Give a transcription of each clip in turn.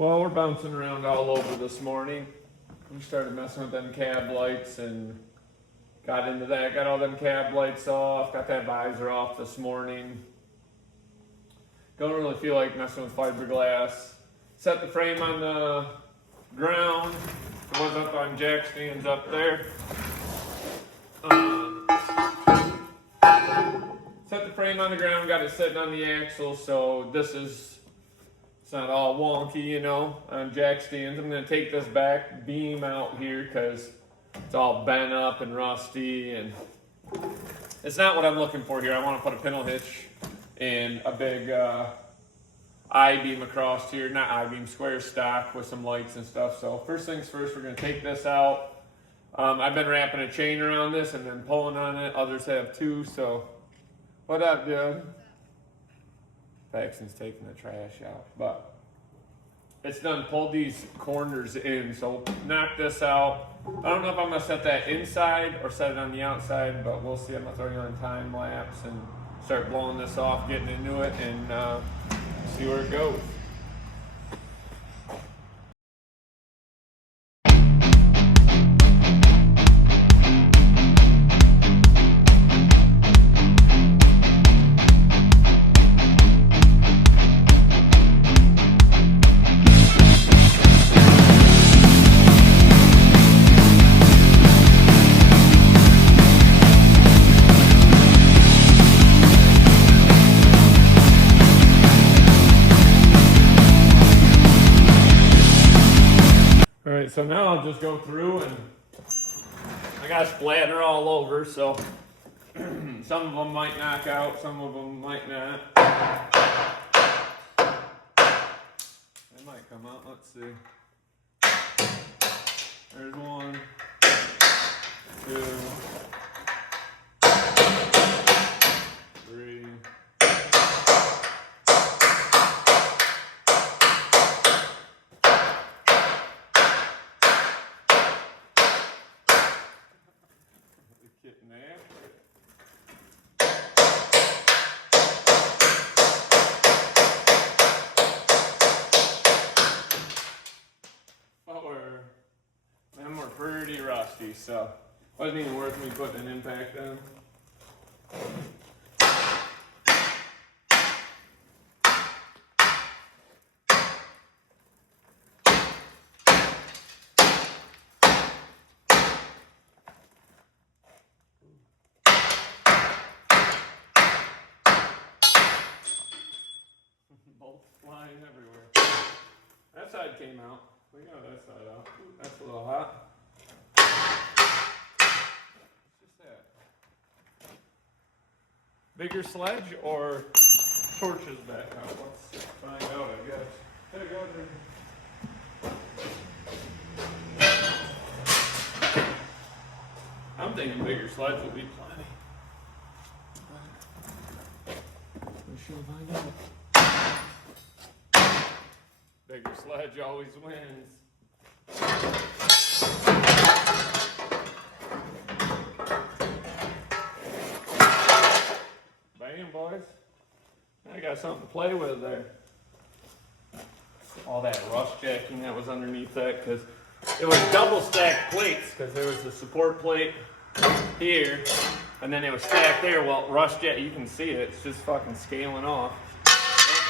Well, we're bouncing around all over this morning. We started messing with them cab lights and got into that. Got all them cab lights off. Got that visor off this morning. Don't really feel like messing with fiberglass. Set the frame on the ground. It was up on jack stands up there. Set the frame on the ground. Got it sitting on the axle, so it's not all wonky, you know, on jack stands. I'm going to take this back beam out here because it's all bent up and rusty, and it's not what I'm looking for here. I want to put a Pintle hitch and a big I-beam across here. Not I-beam, square stock with some lights and stuff. So first things first, we're going to take this out. I've been wrapping a chain around this and then pulling on it. Others have too, so what up, dude? Paxton's taking the trash out, but it's done. Pulled these corners in, so knock this out. I don't know if I'm gonna set that inside or set it on the outside, but we'll see. I'm gonna throw you on time lapse and start blowing this off, getting into it, and see where it goes. Alright, so now I'll just go through, and I got splatter all over, so some of them might knock out, some of them might not. They might come out, let's see. There's one, two, three. Them were pretty rusty, so wasn't even worth me putting an impact on. Bolts flying everywhere. That side came out. We got that side out. Ooh, that's a little hot. What's just that? Bigger sledge or torches back out? Let's find out, I guess. There you go. I'm thinking bigger sledge will be plenty. We shall find out. Bigger sledge always wins. Bam, boys. I got something to play with there. All that rust jacking that was underneath that, because it was double stacked plates, because there was the support plate here, and then it was stacked there. Well, rust jack, you can see it, it's just fucking scaling off.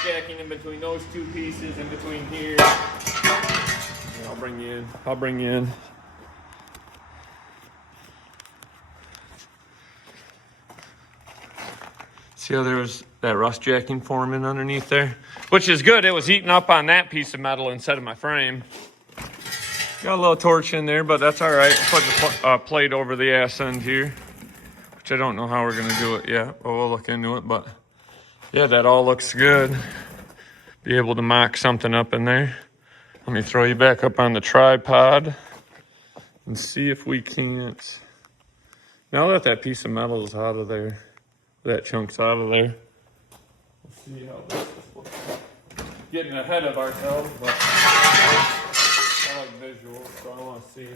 Jacking in between those two pieces, in between here. Yeah, I'll bring you in. See how there was that rust jacking forming underneath there? Which is good. It was eating up on that piece of metal instead of my frame. Got a little torch in there, but that's all right. Put the plate over the ass end here, which I don't know how we're going to do it yet, but we'll look into it. But yeah, that all looks good. Be able to mock something up in there. Let me throw you back up on the tripod and see if we can't. Now that that piece of metal is out of there, that chunk's out of there, we'll see how this is looking. Getting ahead of ourselves, but I like visuals, so I want to see.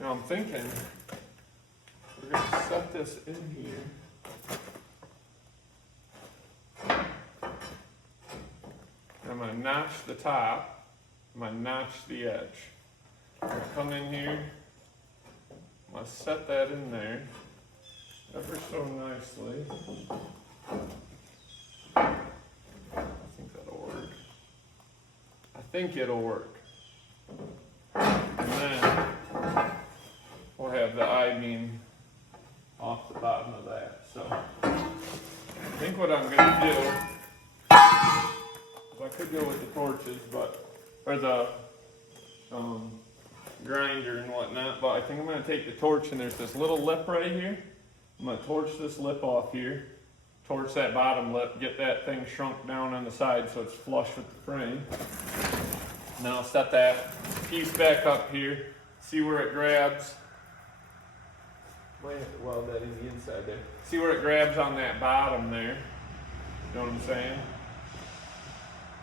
Now I'm thinking we're gonna set this in here. I'm gonna notch the top. I'm gonna notch the edge. I'm gonna come in here. I'm gonna set that in there ever so nicely. I think that'll work. I think it'll work. And then we'll have the I-beam off the bottom of that. So I think what I'm gonna do, I could go with the torches, or the grinder and whatnot, but I think I'm going to take the torch, and there's this little lip right here. I'm going to torch this lip off here, torch that bottom lip, get that thing shrunk down on the side so it's flush with the frame. And then I'll set that piece back up here, see where it grabs. Might have to weld that in the inside there. See where it grabs on that bottom there. You know what I'm saying?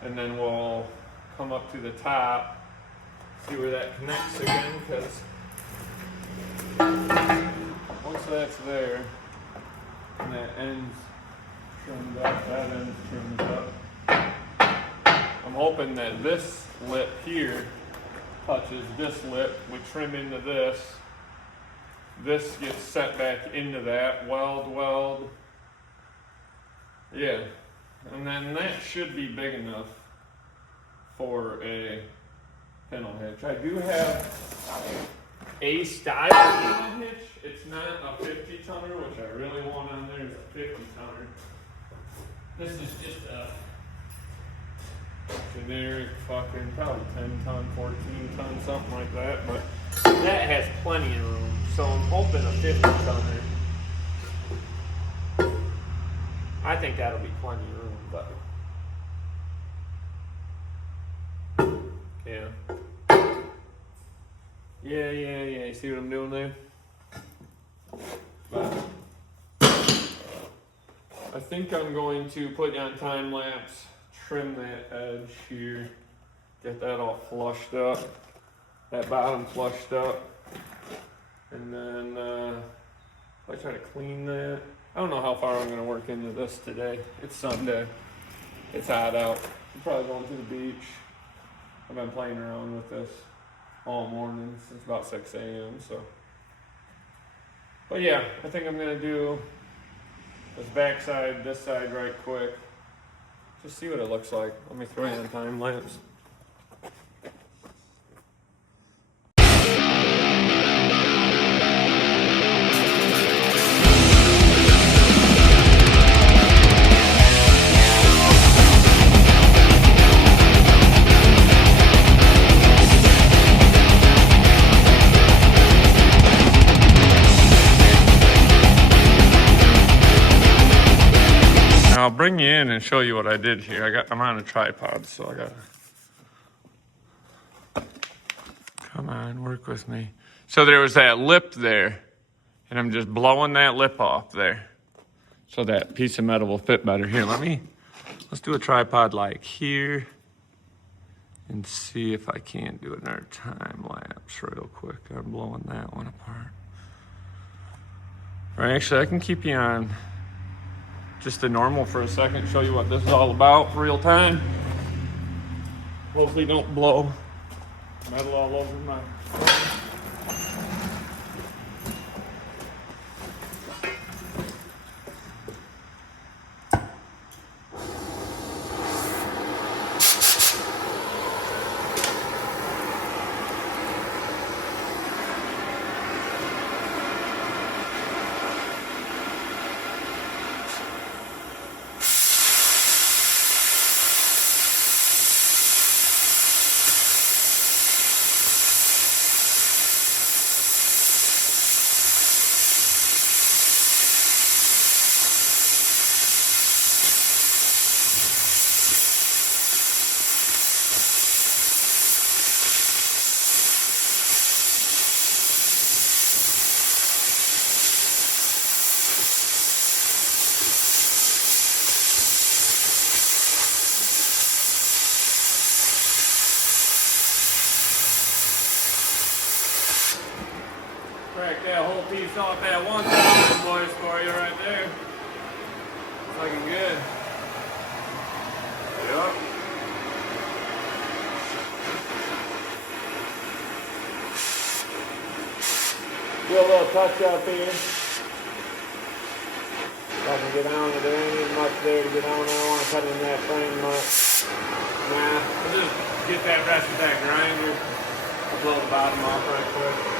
And then we'll come up to the top, see where that connects again, because once that's there, and that end's trimmed up, that end's trimmed up, I'm hoping that this lip here touches this lip, we trim into this gets set back into that, weld, yeah. And then that should be big enough for a Pintle hitch. I do have a style Pintle hitch. It's not a 50 tonner, which I really want on there. It's a 50 tonner. This is just a generic fucking probably 10 ton, 14 ton, something like that. But that has plenty of room. So I'm hoping a 50 tonner. I think that'll be plenty of room, but yeah. You see what I'm doing there? But I think I'm going to put you on time lapse, trim that edge here, get that all flushed up, that bottom flushed up, and then I try to clean that. I don't know how far I'm going to work into this today. It's Sunday. It's hot out. I'm probably going to the beach. I've been playing around with this all morning since about 6 a.m. So, but yeah, I think I'm going to do this back side, this side right quick. Just see what it looks like. Let me throw you on time lapse. I'll bring you in and show you what I did here. I'm on a tripod, so I gotta, come on, work with me. So there was that lip there, and I'm just blowing that lip off there. So that piece of metal will fit better. Here, let's do a tripod like here, and see if I can't do another time lapse real quick. I'm blowing that one apart. Or actually, I can keep you on just the normal for a second, show you what this is all about, real time. Hopefully don't blow metal all over my phone. Crack that whole piece off at one time, boys, for you right there. It's looking good. Yep. Do a little touch up here. If I can get on it, there ain't much there to get on. I don't want to cut in that frame much. Nah, I'll just get that rest of that grinder. I'll blow the bottom off right quick.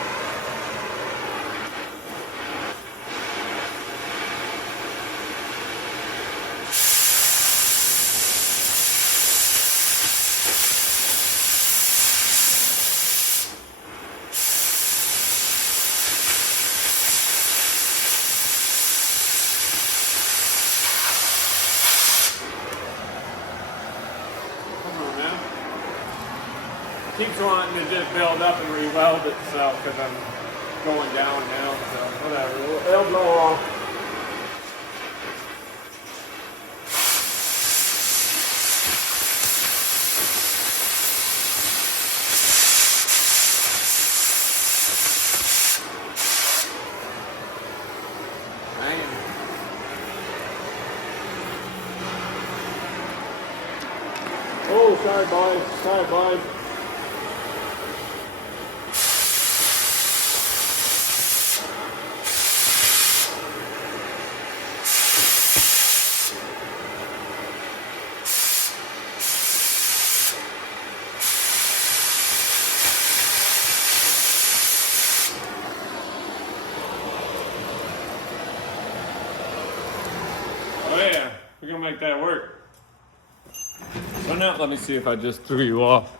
Keeps wanting to just build up and re-weld itself because I'm going down now, so whatever. It'll blow off. Man. Oh, sorry, boys. Sorry, boys. Oh yeah, we're gonna make that work. So now, let me see if I just threw you off.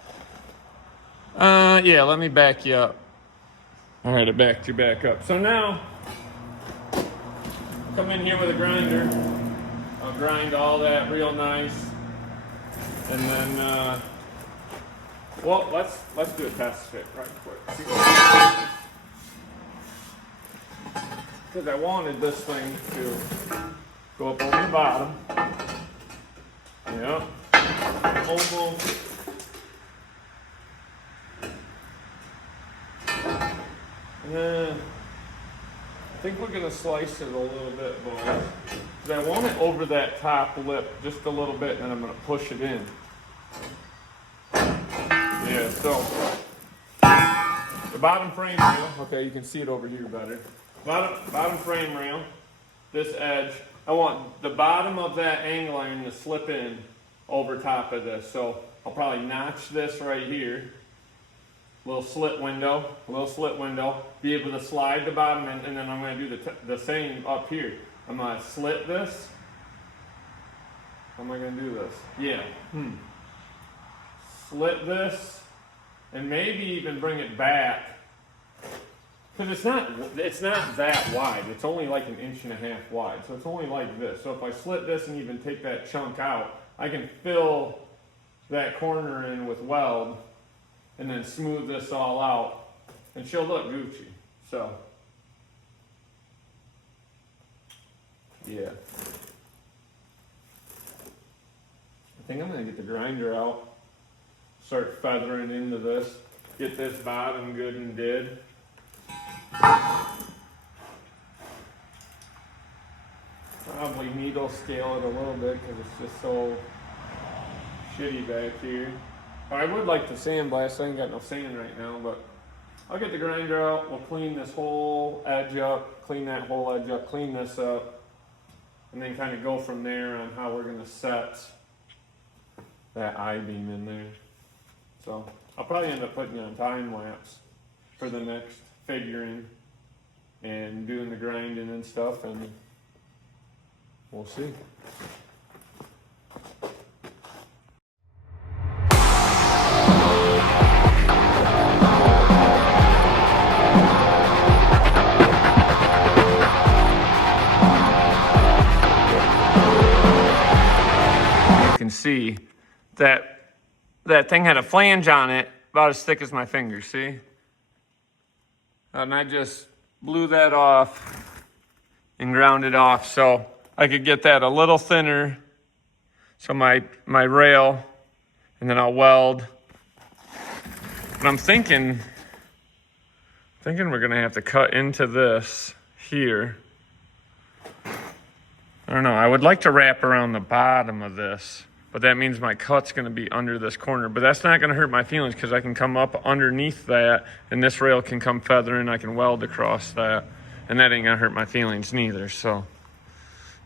Yeah, let me back you up. All right, I backed you back up. So now, come in here with a grinder. I'll grind all that real nice. And then, well, let's do a test fit right quick. Because I wanted this thing to go up over the bottom. Yep. Almost. And then I think we're gonna slice it a little bit, boys. Because I want it over that top lip just a little bit, and then I'm gonna push it in. Yeah, so the bottom frame rail, okay, you can see it over here better. Bottom frame rail, this edge, I want the bottom of that angle iron to slip in over top of this. So I'll probably notch this right here. Little slit window, be able to slide the bottom in, and then I'm going to do the same up here. I'm going to slit this. How am I going to do this? Yeah. Slit this, and maybe even bring it back. Because it's not that wide. It's only like 1.5 inches wide. So it's only like this. So if I slit this and even take that chunk out, I can fill that corner in with weld and then smooth this all out, and she'll look Gucci. So, yeah. I think I'm gonna get the grinder out, start feathering into this, get this bottom good and dead. Probably needle scale it a little bit because it's just so shitty back here. I would like to sandblast. I ain't got no sand right now, but I'll get the grinder out. We'll clean this whole edge up, clean that whole edge up, clean this up, and then kind of go from there on how we're going to set that I-beam in there. So I'll probably end up putting you on time lapse for the next figuring and doing the grinding and stuff, and we'll see. See that thing had a flange on it about as thick as my finger, see? And I just blew that off and ground it off so I could get that a little thinner, so my rail, and then I'll weld. But I'm thinking Thinking we're gonna have to cut into this here. I don't know, I would like to wrap around the bottom of this, but that means my cut's gonna be under this corner, but that's not gonna hurt my feelings because I can come up underneath that and this rail can come feathering, I can weld across that, and that ain't gonna hurt my feelings neither. So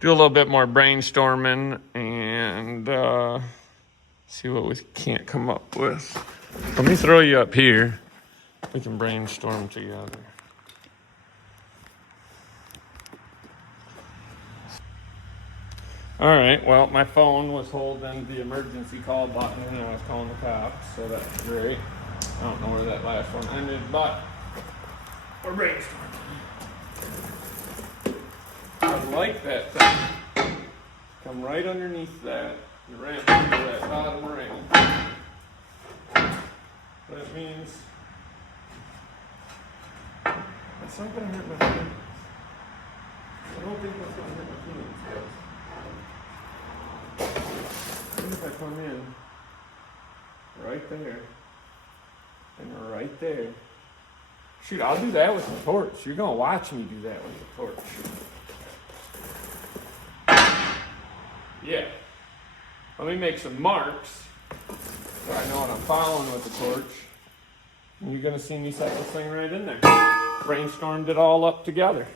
do a little bit more brainstorming and see what we can't come up with. Let me throw you up here. We can brainstorm together. All right, well, my phone was holding the emergency call button and I was calling the cops, so that's great. I don't know where that last one ended, but we're brainstorming. I like that thing. Come right underneath that and ramp into that bottom rail. That means that's not gonna hurt my feelings. I don't think that's gonna hurt my feelings, guys. Even if I come in right there and right there. Shoot, I'll do that with the torch. You're gonna watch me do that with the torch. Yeah. Let me make some marks so I know what I'm following with the torch. And you're gonna see me set this thing right in there. Brainstormed it all up together.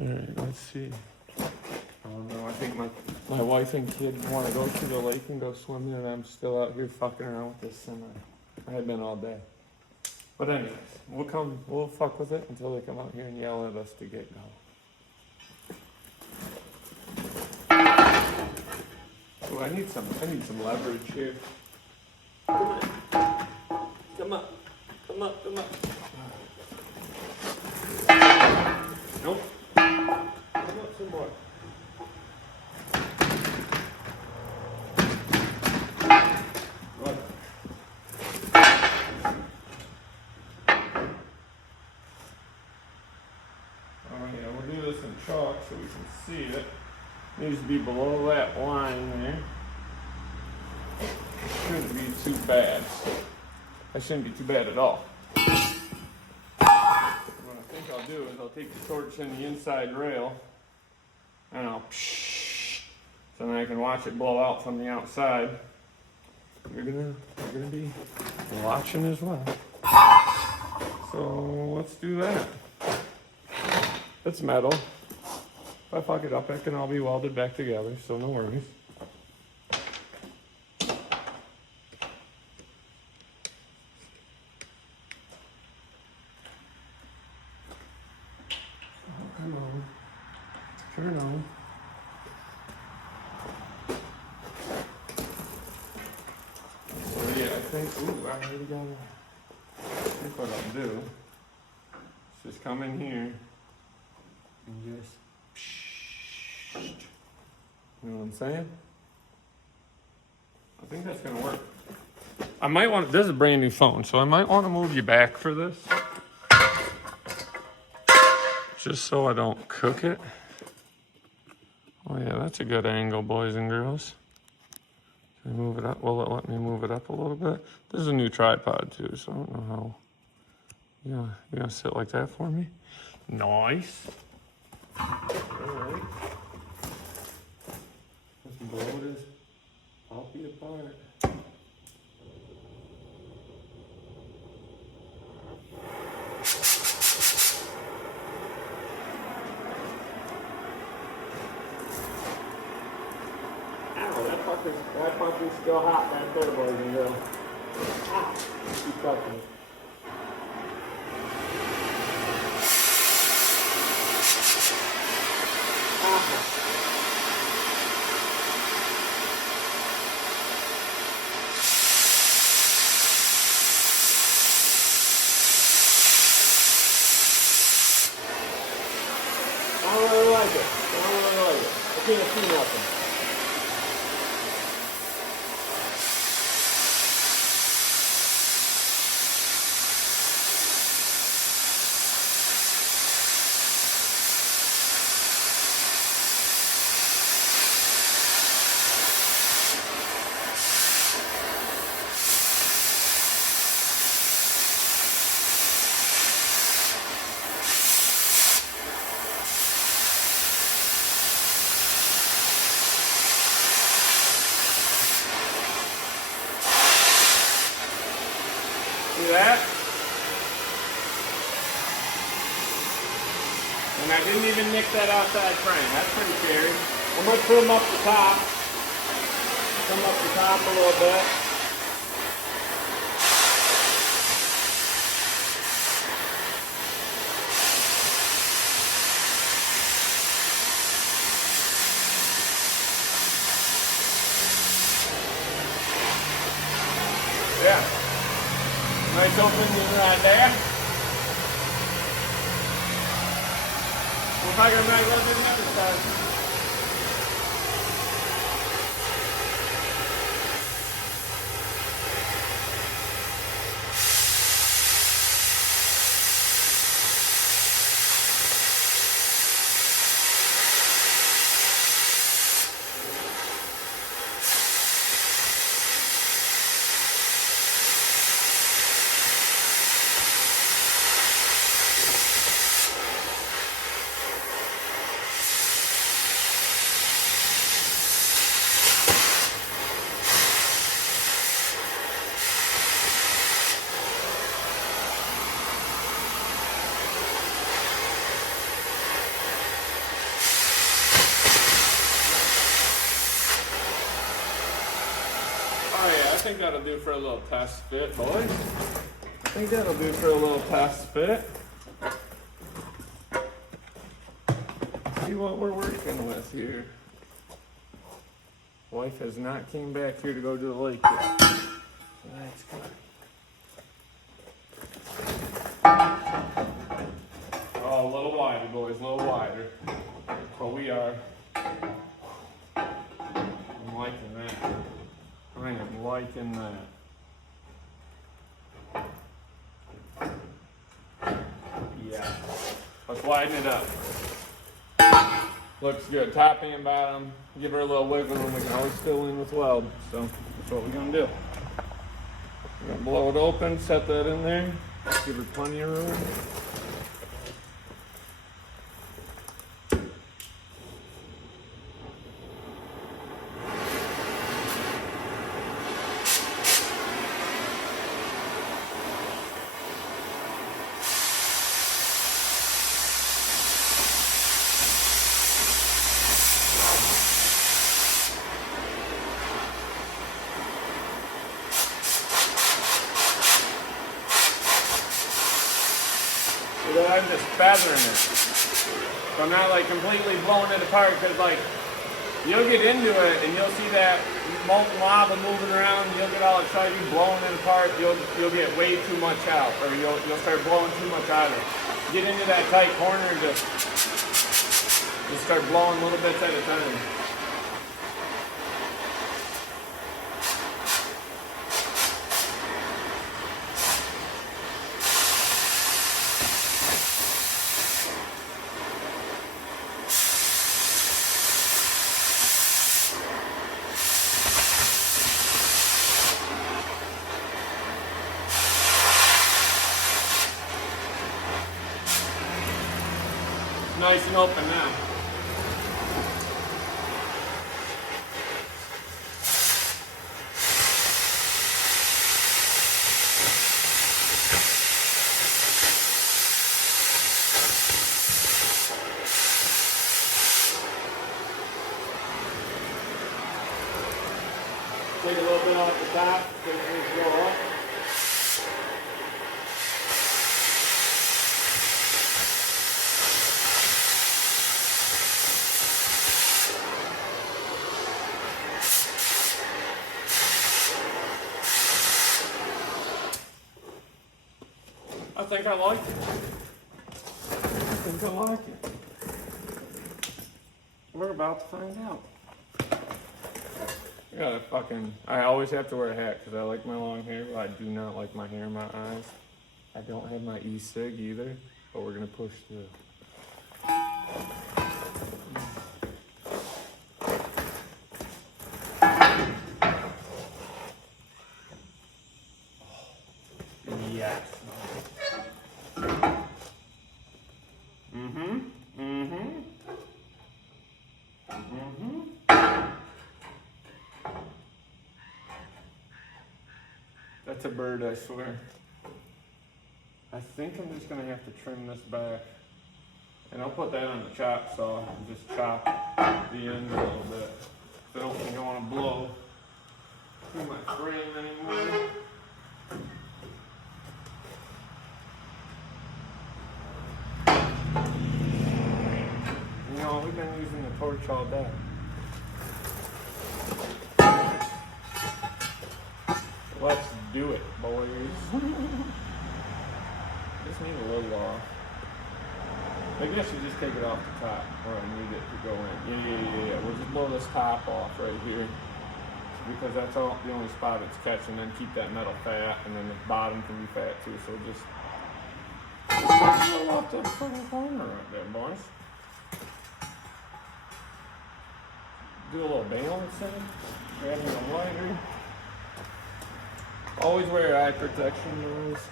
Alright, let's see. I don't know, I think my wife and kids want to go to the lake and go swimming, and I'm still out here fucking around with this semi. I have been all day. But anyways, we'll fuck with it until they come out here and yell at us to get going. Oh, I need some leverage here. Come up. Nope. Come up some more. Right. Oh yeah, we'll do this in chalk so we can see it. Needs to be below that line there. Shouldn't be too bad. That shouldn't be too bad at all. What I think I'll do is I'll take the torch in the inside rail and I'll so then I can watch it blow out from the outside. You're gonna be watching as well. So let's do that. It's metal. If I fuck it up, it can all be welded back together, so no worries. Oh, come on. Turn on. So yeah, I think, I already got it. I think what I'll do is just come in here and just, you know what I'm saying? I think that's gonna work. I might want, this is a brand new phone, so I might want to move you back for this. Just so I don't cook it. Oh yeah, that's a good angle, boys and girls. Can I move it up? Will it let me move it up a little bit? This is a new tripod too, so I don't know how. Yeah, you gonna sit like that for me? Nice. Alright. Let's blow this puppy apart. That puppy's still hot back there, boys and girls. Ah, keep touching it. I don't really like it. I can't see nothing. And I didn't even nick that outside frame. That's pretty scary. I'm gonna trim up the top. Trim up the top a little bit. Yeah. Nice opening right there. If I can make up the other side. I think that'll do for a little test fit, boys. I think that'll do for a little test fit. See what we're working with here. Wife has not came back here to go to the lake yet. So that's good. Oh, a little wider, boys, a little wider. But we are. I'm liking that. I am liking that. Yeah. Let's widen it up. Looks good. Top and bottom. Give her a little wiggle room. We can always fill in with weld. So that's what we're going to do. We're going to blow it open, set that in there. Give her plenty of room. I'm just feathering it. So I'm not like completely blowing it apart, because like you'll get into it and you'll see that molten lava moving around, you'll get all excited blowing it apart, you'll get way too much out, or you'll start blowing too much out of it. Get into that tight corner and just start blowing little bits at a time. Nice and open now. Take a little bit off the top, so it will go up. I think I like it. I think I like it. We're about to find out. I always have to wear a hat because I like my long hair, but I do not like my hair in my eyes. I don't have my e-cig either, but we're gonna push through. Yes. That's a bird, I swear. I think I'm just gonna have to trim this back And I'll put that on the chop saw and just chop the end a little bit. I don't think I want to blow through my frame anymore. You know, we've been using the torch all day. Let's do it, boys. Just need a little off. I guess you just take it off the top where I need it to go in. Yeah. We'll just blow this top off right here because that's the only spot it's catching. Then keep that metal fat, and then the bottom can be fat too. So just blow off that fucking corner right there, boys. Do a little balancing, grabbing the lighter. Always wear eye protection, guys.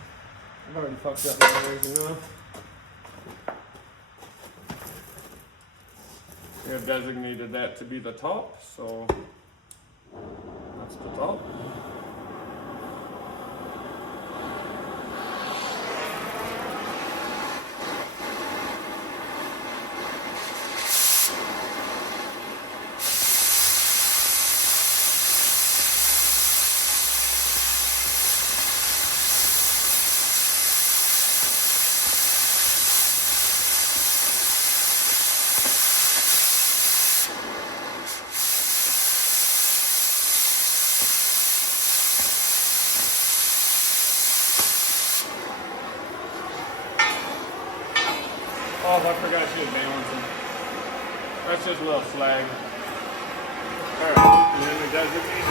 I've already fucked up my eyes enough. We have designated that to be the top, so that's the top. Oh, I forgot she was balancing. That's just a little slag. Alright, and then the designated.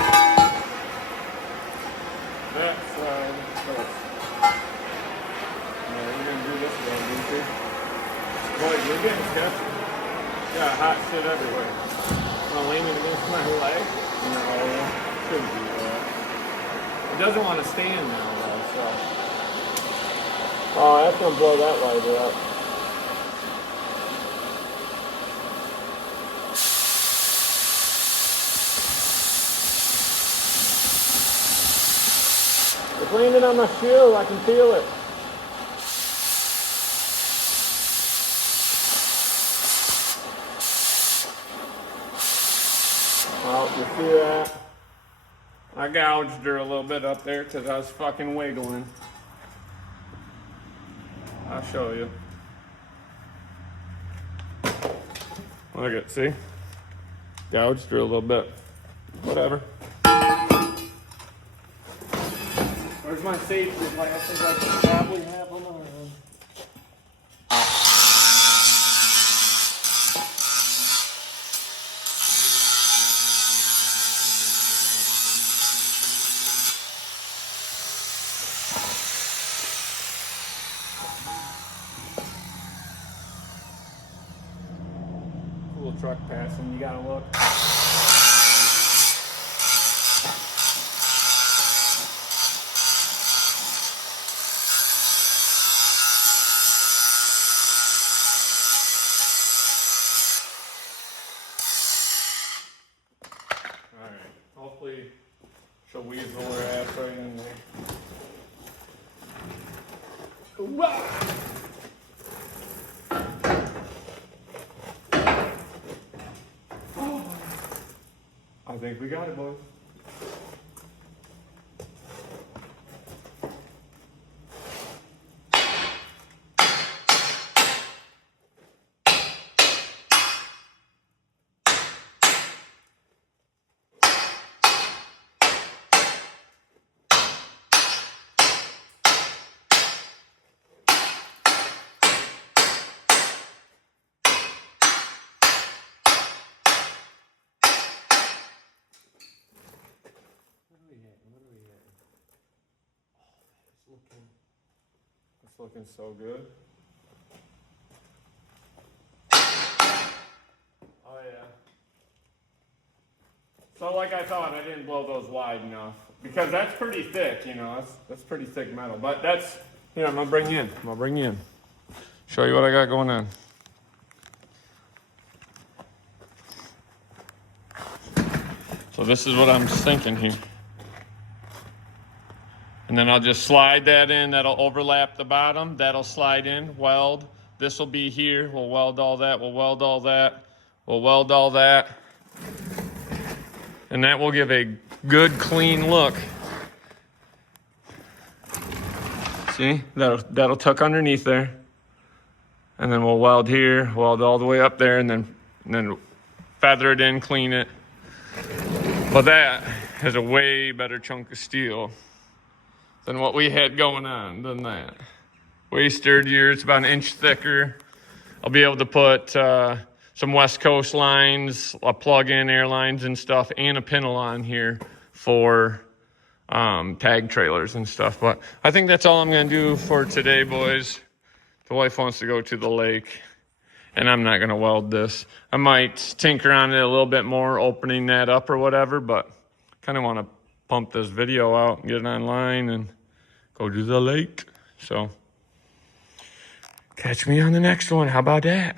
That side first. Yeah, we're gonna do this one, didn't we? Boy, you're getting sketchy. Got hot shit everywhere. I'm leaning against my leg. No, shouldn't do that. It doesn't want to stand now, though, so. Oh, that's gonna blow that lighter up. It's landing on my shoe, I can feel it. Well, you see that? I gouged her a little bit up there because I was fucking wiggling. I'll show you. Look at, see? Gouged her a little bit. Whatever. Where's my safety glasses? I should probably have them on. Cool truck passing, you gotta look. Hopefully she'll weasel her ass right in there. I think we got it, boys. It's looking so good. Oh yeah. So like I thought, I didn't blow those wide enough because that's pretty thick, you know. That's pretty thick metal. But that's, here, I'm gonna bring you in. Show you what I got going on. So this is what I'm thinking here. And then I'll just slide that in. That'll overlap the bottom. That'll slide in, weld. This will be here. We'll weld all that. We'll weld all that. We'll weld all that. And that will give a good clean look. See, that'll tuck underneath there. And then we'll weld here, weld all the way up there, and then feather it in, clean it. But that has a way better chunk of steel than what we had going on than that. Way sturdier, it's about an inch thicker. I'll be able to put some West Coast lines, a plug-in air lines and stuff, and a Pintle on here for tag trailers and stuff. But I think that's all I'm gonna do for today, boys. The wife wants to go to the lake, and I'm not gonna weld this. I might tinker on it a little bit more, opening that up or whatever, but kind of want to pump this video out and get it online and go to the lake. So catch me on the next one. How about that?